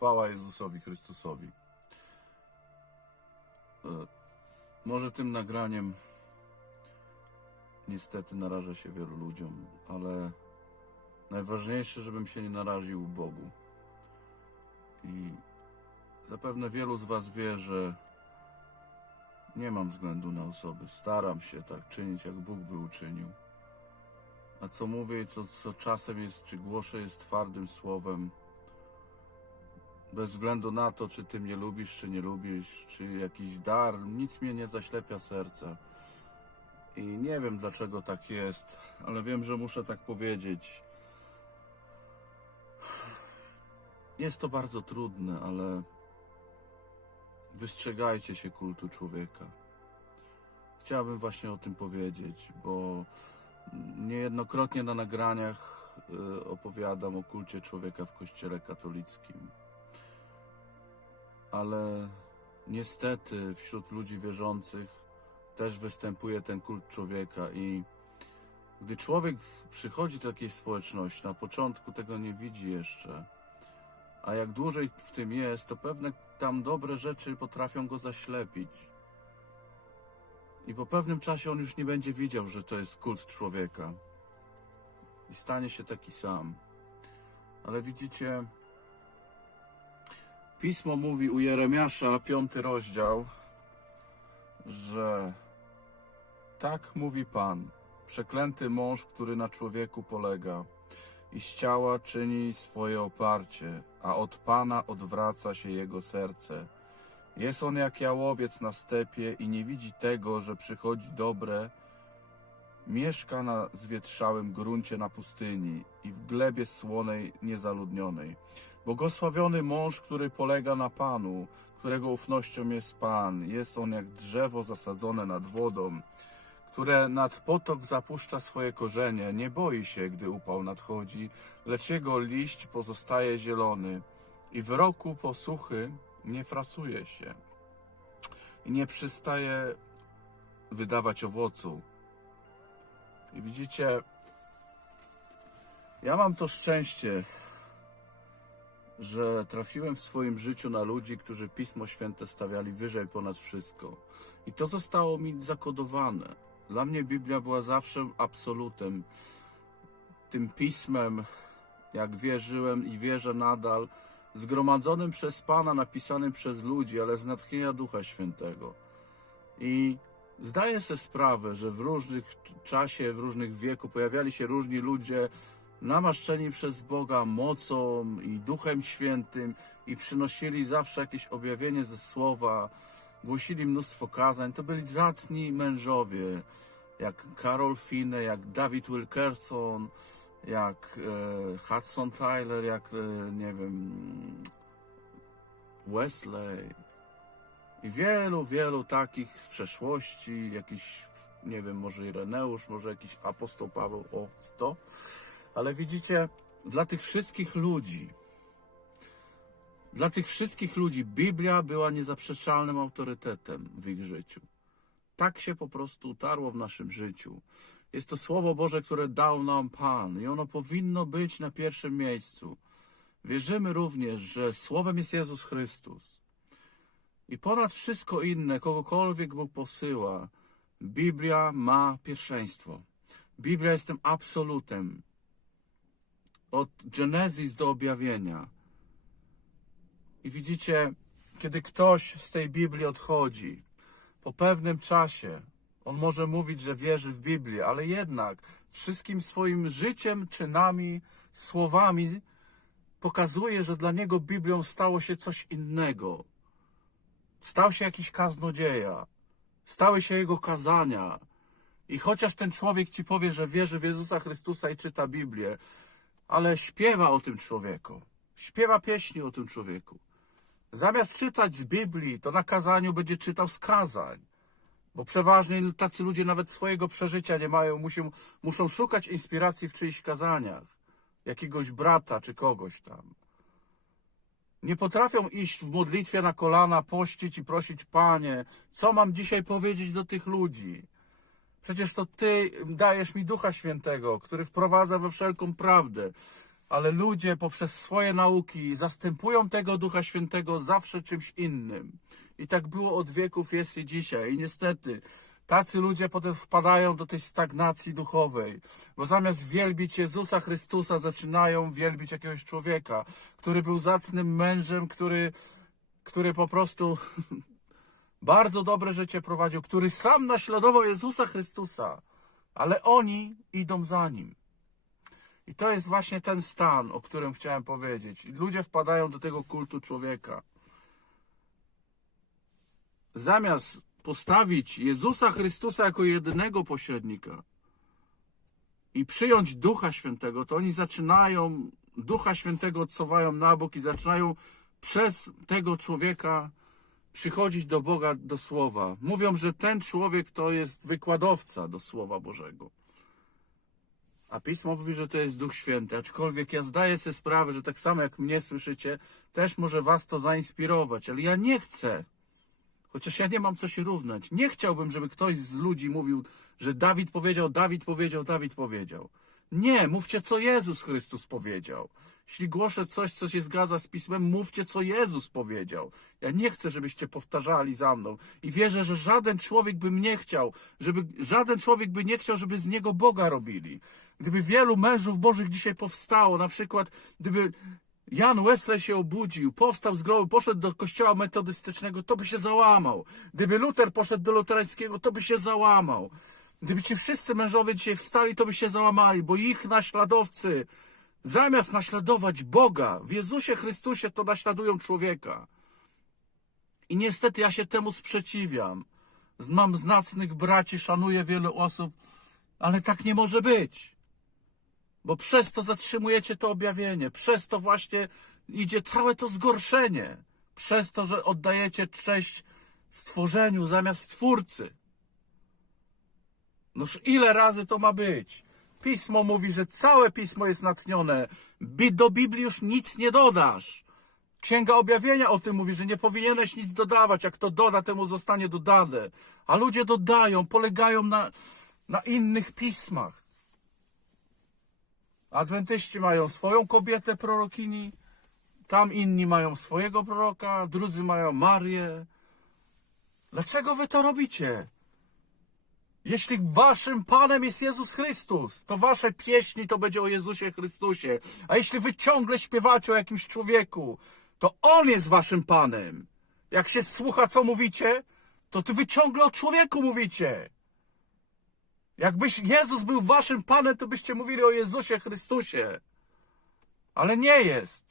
Chwała Jezusowi Chrystusowi. E, Może tym nagraniem niestety naraża się wielu ludziom, ale najważniejsze, żebym się nie naraził Bogu. I zapewne wielu z Was wie, że nie mam względu na osoby. Staram się tak czynić, jak Bóg by uczynił. A co mówię i co, co czasem jest, czy głoszę, jest twardym słowem. Bez względu na to, czy ty mnie lubisz, czy nie lubisz, czy jakiś dar, nic mnie nie zaślepia serca. I nie wiem dlaczego tak jest, ale wiem, że muszę tak powiedzieć. Jest to bardzo trudne, ale wystrzegajcie się kultu człowieka. Chciałbym właśnie o tym powiedzieć, bo niejednokrotnie na nagraniach y, opowiadam o kulcie człowieka w kościele katolickim. Ale niestety wśród ludzi wierzących też występuje ten kult człowieka i gdy człowiek przychodzi do takiej społeczności, na początku tego nie widzi jeszcze, a jak dłużej w tym jest, to pewne tam dobre rzeczy potrafią go zaślepić. I po pewnym czasie on już nie będzie widział, że to jest kult człowieka. I stanie się taki sam. Ale widzicie, pismo mówi u Jeremiasza, piąty rozdział, że tak mówi Pan, przeklęty mąż, który na człowieku polega i z ciała czyni swoje oparcie, a od Pana odwraca się jego serce. Jest on jak jałowiec na stepie i nie widzi tego, że przychodzi dobre. Mieszka na zwietrzałym gruncie na pustyni i w glebie słonej niezaludnionej. Błogosławiony mąż, który polega na Panu, którego ufnością jest Pan. Jest on jak drzewo zasadzone nad wodą, które nad potok zapuszcza swoje korzenie. Nie boi się, gdy upał nadchodzi, lecz jego liść pozostaje zielony i w roku posuchy nie frasuje się i nie przestaje wydawać owocu. I widzicie, ja mam to szczęście, że trafiłem w swoim życiu na ludzi, którzy Pismo Święte stawiali wyżej ponad wszystko. I to zostało mi zakodowane. Dla mnie Biblia była zawsze absolutem, tym pismem, jak wierzyłem i wierzę nadal, zgromadzonym przez Pana, napisanym przez ludzi, ale z natchnienia Ducha Świętego. I zdaję sobie sprawę, że w różnych czasie, w różnych wieku pojawiali się różni ludzie, namaszczeni przez Boga mocą i Duchem Świętym i przynosili zawsze jakieś objawienie ze słowa, głosili mnóstwo kazań. To byli zacni mężowie, jak Karol Finney, jak David Wilkerson, jak e, Hudson Tyler, jak e, nie wiem, Wesley i wielu, wielu takich z przeszłości, jakiś, nie wiem, może Ireneusz, może jakiś apostoł Paweł, o, to. Ale widzicie, dla tych wszystkich ludzi, dla tych wszystkich ludzi Biblia była niezaprzeczalnym autorytetem w ich życiu. Tak się po prostu utarło w naszym życiu. Jest to Słowo Boże, które dał nam Pan i ono powinno być na pierwszym miejscu. Wierzymy również, że Słowem jest Jezus Chrystus. I ponad wszystko inne, kogokolwiek Bóg posyła, Biblia ma pierwszeństwo. Biblia jest tym absolutem. Od Genezis do objawienia. I widzicie, kiedy ktoś z tej Biblii odchodzi, po pewnym czasie, on może mówić, że wierzy w Biblię, ale jednak wszystkim swoim życiem, czynami, słowami pokazuje, że dla niego Biblią stało się coś innego. Stał się jakiś kaznodzieja, stały się jego kazania. I chociaż ten człowiek ci powie, że wierzy w Jezusa Chrystusa i czyta Biblię, ale śpiewa o tym człowieku, śpiewa pieśni o tym człowieku. Zamiast czytać z Biblii, to na kazaniu będzie czytał z kazań. Bo przeważnie tacy ludzie nawet swojego przeżycia nie mają, muszą, muszą szukać inspiracji w czyichś kazaniach, jakiegoś brata czy kogoś tam. Nie potrafią iść w modlitwie na kolana, pościć i prosić, Panie, co mam dzisiaj powiedzieć do tych ludzi? Przecież to Ty dajesz mi Ducha Świętego, który wprowadza we wszelką prawdę. ale ludzie poprzez swoje nauki zastępują tego Ducha Świętego zawsze czymś innym. I tak było od wieków, jest i dzisiaj. I niestety, tacy ludzie potem wpadają do tej stagnacji duchowej, bo zamiast wielbić Jezusa Chrystusa, zaczynają wielbić jakiegoś człowieka, który był zacnym mężem, który, który po prostu bardzo dobre życie prowadził, który sam naśladował Jezusa Chrystusa, ale oni idą za nim. I to jest właśnie ten stan, o którym chciałem powiedzieć. Ludzie wpadają do tego kultu człowieka. Zamiast postawić Jezusa Chrystusa jako jedynego pośrednika i przyjąć Ducha Świętego, to oni zaczynają, Ducha Świętego odsuwają na bok i zaczynają przez tego człowieka przychodzić do Boga, do Słowa. Mówią, że ten człowiek to jest wykładowca do Słowa Bożego. A Pismo mówi, że to jest Duch Święty, aczkolwiek ja zdaję sobie sprawę, że tak samo jak mnie słyszycie, też może was to zainspirować, ale ja nie chcę. Chociaż ja nie mam co się równać. Nie chciałbym, żeby ktoś z ludzi mówił, że Dawid powiedział, Dawid powiedział, Dawid powiedział. Nie, mówcie, co Jezus Chrystus powiedział. Jeśli głoszę coś, co się zgadza z Pismem, mówcie, co Jezus powiedział. Ja nie chcę, żebyście powtarzali za mną. I wierzę, że żaden człowiek by nie chciał, żeby, żaden człowiek by nie chciał, żeby z niego Boga robili. Gdyby wielu mężów Bożych dzisiaj powstało, na przykład, gdyby Jan Wesley się obudził, powstał z grobu, poszedł do kościoła metodystycznego, to by się załamał. Gdyby Luter poszedł do luterańskiego, to by się załamał. Gdyby ci wszyscy mężowie dzisiaj wstali, to by się załamali, bo ich naśladowcy, zamiast naśladować Boga w Jezusie Chrystusie, to naśladują człowieka. I niestety ja się temu sprzeciwiam. Mam znacnych braci, szanuję wielu osób, ale tak nie może być. Bo przez to zatrzymujecie to objawienie, przez to właśnie idzie całe to zgorszenie, przez to, że oddajecie cześć stworzeniu zamiast stwórcy. Noż ile razy to ma być? Pismo mówi, że całe pismo jest natchnione. Do Biblii już nic nie dodasz. Księga Objawienia o tym mówi, że nie powinieneś nic dodawać. Jak to doda, temu zostanie dodane. A ludzie dodają, polegają na, na innych pismach. Adwentyści mają swoją kobietę prorokini, tam inni mają swojego proroka, drudzy mają Marię. Dlaczego wy to robicie? Jeśli waszym Panem jest Jezus Chrystus, to wasze pieśni to będzie o Jezusie Chrystusie. A jeśli wy ciągle śpiewacie o jakimś człowieku, to On jest waszym Panem. Jak się słucha, co mówicie, to ty wy ciągle o człowieku mówicie. Jakbyś Jezus był waszym Panem, to byście mówili o Jezusie Chrystusie. Ale nie jest.